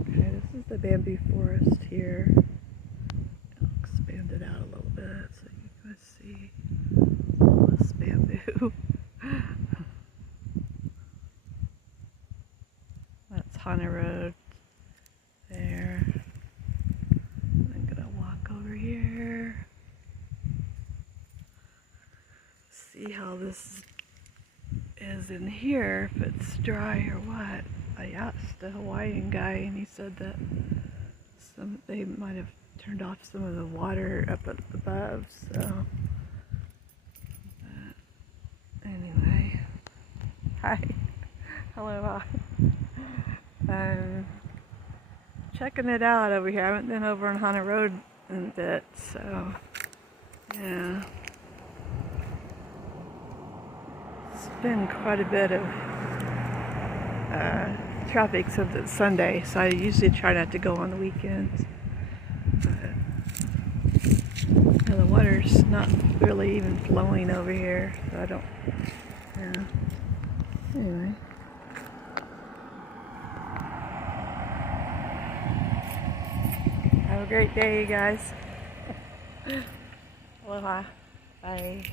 Okay, this is the bamboo forest here. I'll expand it out a little bit so you guys see all this bamboo. That's Hunter Road there. I'm gonna walk over here. See how this is in here, if it's dry or what. I asked the Hawaiian guy and he said that they might have turned off some of the water up above, so anyway. Hi. Hello. I'm checking it out over here. I haven't been over on Hunter Road in a bit, so yeah. It's been quite a bit of traffic since it's Sunday, so I usually try not to go on the weekends. But the water's not really even flowing over here, so I don't, yeah. Anyway. Have a great day, you guys. Aloha. Bye.